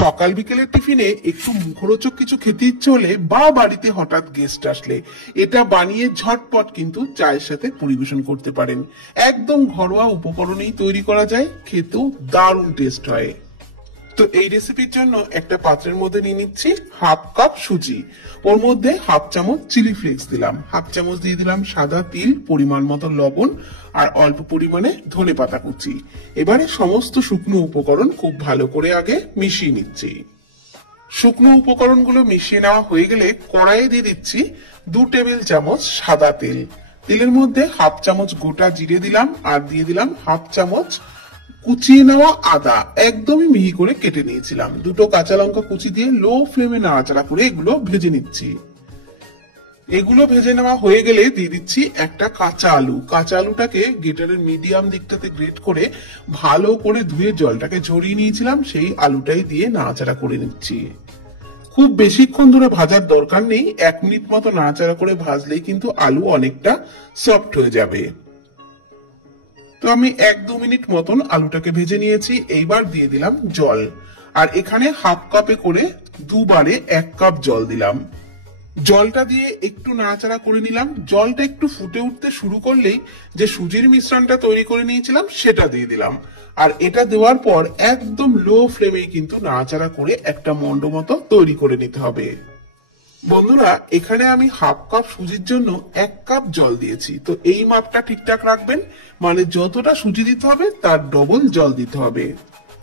সকাল বিকেলের টিফিনে একটু মুখরোচক কিছু খেতে ইচ্ছে হলে বা বাড়িতে হঠাৎ গেস্ট আসলে এটা বানিয়ে ঝটপট কিন্তু চায়ের সাথে পরিবেশন করতে পারেন। একদম ঘরোয়া উপকরণেই তৈরি করা যায়, খেতেও দারুণ টেস্ট হয়। তো এই রেসিপির জন্য একটা পাত্রের মধ্যে নিয়ে নিচ্ছি হাফ কাপ সুজি, ওর মধ্যে হাফ চামচ চিলি ফ্লেক্স দিলাম, হাফ চামচ দিয়ে দিলাম সাদা তিল, পরিমাণ মতো লবণ আর অল্প পরিমাণে ধনে পাতা কুচি। এবারে সমস্ত শুকনো উপকরণ খুব ভালো করে আগে মিশিয়ে নিচ্ছি। শুকনো উপকরণগুলো মিশিয়ে নেওয়া হয়ে গেলে কড়াইয়ে দিয়ে দিচ্ছি 2 টেবিল চামচ সাদা তেল। তেলের মধ্যে হাফ চামচ গোটা জিরে দিলাম আর দিয়ে দিলাম হাফ চামচ কুচিয়ে নেওয়া আদা, একদমই মিহি করে কেটে নিয়েছিলাম। 2টো কাঁচা লঙ্কা কুচি দিয়ে লো ফ্লেমে নাড়াচাড়া করে এগুলো ভেজে নিচ্ছি। এগুলো ভেজে নেওয়া হয়ে গেলে দিয়ে দিচ্ছি একটা কাঁচা আলু। কাঁচা আলুটাকে গ্রেটারের মিডিয়াম দিকটাতে গ্রেট করে ভালো করে ধুয়ে জলটাকে ঝরিয়ে নিয়েছিলাম, সেই আলুটাই দিয়ে নাড়াচাড়া করে নিচ্ছি। খুব বেশিক্ষণ ধরে ভাজার দরকার নেই, 1 মিনিট মতো নাড়াচাড়া করে ভাজলেই কিন্তু আলু অনেকটা সফট হয়ে যাবে। তো আমি 1-2 মিনিট মতন আলুটাকে ভেজে নিয়েছি। এইবার দিয়ে দিলাম জল, আর এখানে হাফ কাপে করে দুবারে 1 কাপ জল দিলাম। জলটা দিয়ে একটু নাড়াচাড়া করে নিলাম। জলটা একটু ফুটে উঠতে শুরু করলেই যে সুজির মিশ্রণটা তৈরি করে নিয়েছিলাম সেটা দিয়ে দিলাম, আর এটা দেওয়ার পর একদম লো ফ্লেমেই কিন্তু নাড়াচাড়া করে একটা মন্ড মতো তৈরি করে নিতে হবে। বন্ধুরা, এখানে আমি হাফ কাপ সুজির জন্য 1 কাপ জল দিয়েছি, তো এই মাপটা ঠিকঠাক রাখবেন, মানে যতটা সুজি দিতে হবে তার ডবল জল দিতে হবে,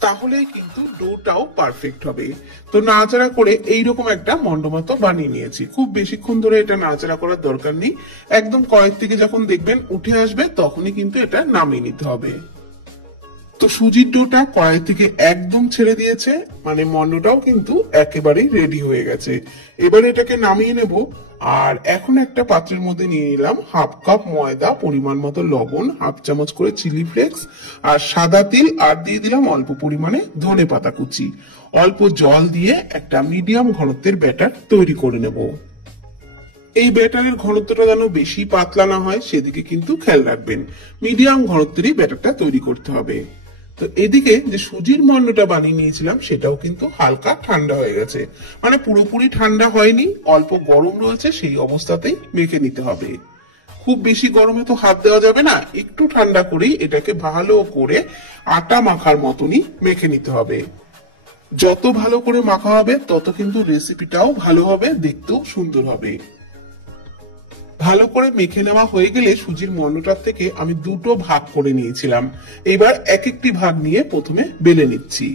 তাহলেই কিন্তু ডোটাও পারফেক্ট হবে। তো নাড়াচাড়া করে এইরকম একটা মন্ড মতো বানিয়ে নিয়েছি। খুব বেশিক্ষণ ধরে এটা নাড়াচাড়া করার দরকার নেই, একদম কড়াই থেকে যখন দেখবেন উঠে আসবে তখনই কিন্তু এটা নামিয়ে নিতে হবে। তো সুজির ডোটা কড়াই থেকে একদম ছেড়ে দিয়েছে, মানে মন্ডটাও কিন্তু একেবারেই রেডি হয়ে গেছে। এবারে এটাকে নামিয়ে নেব। আর এখন একটা পাত্রের মধ্যে নিয়ে নিলাম হাফ কাপ ময়দা, পরিমাণ মতো লবণ, হাফ চামচ করে চিলি ফ্লেক্স আর সাদা তিল, আর দিয়ে দিলাম অল্প পরিমাণে ধনে পাতা কুচি। অল্প জল দিয়ে একটা মিডিয়াম ঘনত্বের ব্যাটার তৈরি করে নেব। এই ব্যাটারের ঘনত্বটা যেন বেশি পাতলা না হয় সেদিকে কিন্তু খেয়াল রাখবেন, মিডিয়াম ঘনত্বেরই ব্যাটারটা তৈরি করতে হবে। তো এদিকে যে সুজির মন্ডটা বানিয়ে নিয়েছিলাম সেটাও কিন্তু হালকা ঠান্ডা হয়ে গেছে, মানে পুরোপুরি ঠান্ডা হয়নি, অল্প গরম রয়েছে, সেই অবস্থাতেই মেখে নিতে হবে। খুব বেশি গরমে তো হাত দেওয়া যাবে না, একটু ঠান্ডা করেই এটাকে ভালো করে আটা মাখার মতনই মেখে নিতে হবে। যত ভালো করে মাখা হবে তত কিন্তু রেসিপিটাও ভালো হবে, দেখতেও সুন্দর হবে। ভালো করে মেখে নেওয়া হয়ে গেলে সুজির মন্ডটার থেকে আমি 2টো ভাগ করে নিয়েছিলাম। এবার এক একটি ভাগ নিয়ে প্রথমে বেলে নিচ্ছি।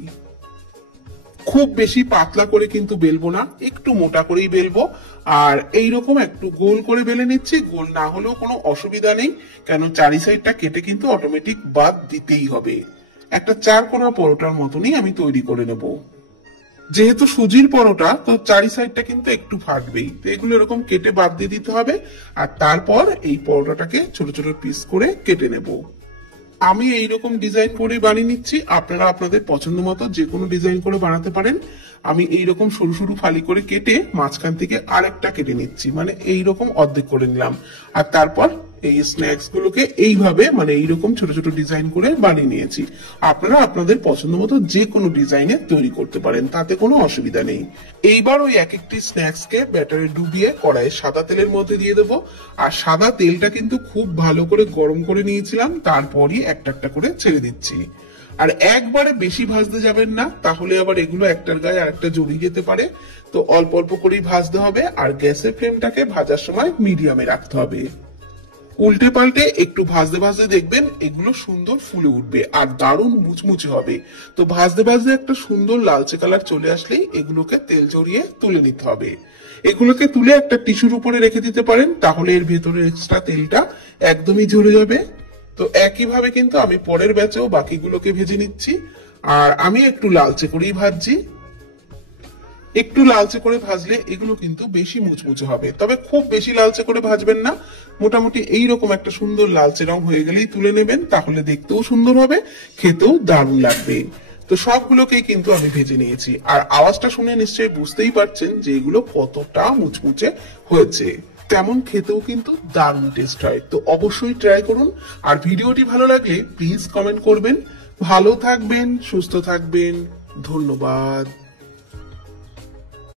খুব বেশি পাতলা করে কিন্তু বেলবো না, একটু মোটা করেই বেলবো। আর এইরকম একটু গোল করে বেলে নিচ্ছি, গোল না হলেও কোনো অসুবিধা নেই, কেন চারি সাইডটা কেটে কিন্তু অটোমেটিক বাদ দিতেই হবে। একটা 4 কোনা পরোটার মতনই আমি তৈরি করে নেব। যেহেতু সুজির পরোটা, তো চারি সাইডটা কিন্তু একটু ফাটবেই, তো এগুলো এরকম কেটে বাদ দিয়ে দিতে হবে। আর তারপর এই পরোটাটাকে ছোট ছোট পিস করে কেটে নেব। আমি এইরকম ডিজাইন করে বানিয়ে নিচ্ছি, আপনারা আপনাদের পছন্দ মতো যে কোনো ডিজাইন করে বানাতে পারেন। আমি এইরকম সরু সরু ফালি করে কেটে মাঝখান থেকে আরেকটা কেটে নিচ্ছি, মানে এইরকম অর্ধেক করে নিলাম। আর তারপর এই স্ন্যাক্স গুলোকে এইভাবে, মানে এইরকম ছোট ছোট ডিজাইন করে বানিয়ে নিয়েছি। আপনারা আপনাদের পছন্দ মতো যে কোনো ডিজাইনে তৈরি করতে পারেন, তাতে কোনো অসুবিধা নেই। এইবার ওই এক একটি স্ন্যাক্স কে ব্যাটারে ডুবিয়ে কড়াইয়ে সাদা তেলের মধ্যে দিয়ে দেবো। আর সাদা তেলটা কিন্তু খুব ভালো করে গরম করে নিয়েছিলাম, তারপরই একটা একটা করে ছেড়ে দিচ্ছি। আর একবারে বেশি ভাজতে যাবেন না, তাহলে আবার এগুলো একটার গায়ে আরেকটা জড়িয়ে যেতে পারে। তো অল্প অল্প করেই ভাজতে হবে, আর গ্যাসের ফ্লেমটাকে ভাজার সময় মিডিয়ামে রাখতে হবে। উল্টে পাল্টে একটু ভাজতে ভাজতে দেখবেন এগুলো সুন্দর ফুলে উঠবে আর দারুণ মুচমুচে হবে। তো ভাজতে ভাজতে একটা সুন্দর লালচে কালার চলে আসলেই এগুলোকে তেল জড়িয়ে তুলে নিতে হবে। এগুলোকে তুলে একটা টিস্যুর উপরে রেখে দিতে পারেন, তাহলে এর ভেতরে এক্সট্রা তেলটা একদমই ঝরে যাবে। তো একইভাবে কিন্তু আমি পরের ব্যাচেও বাকিগুলোকে ভেজে নিচ্ছি, আর আমি একটু লালচে করেই ভাজছি। একটু লালচে করে ভাজলে এগুলো কিন্তু বেশি মুচমুচে হবে, তবে খুব বেশি লালচে করে ভাজবেন না। মোটামুটি এইরকম একটা সুন্দর লালচে রং হয়ে গেলেই তুলে নেবেন, তাহলে দেখতেও সুন্দর হবে, খেতেও দারুণ লাগবে। তো সবগুলোকেই কিন্তু আমি ভেজে নিয়েছি, আর আওয়াজটা শুনে নিশ্চয়ই বুঝতেই পারছেন যে এগুলো কতটা মুচমুচে হয়েছে। তেমন খেতেও কিন্তু দারুণ টেস্ট হয়। তো অবশ্যই ট্রাই করুন, আর ভিডিওটি ভালো লাগলে প্লিজ কমেন্ট করবেন। ভালো থাকবেন, সুস্থ থাকবেন, ধন্যবাদ।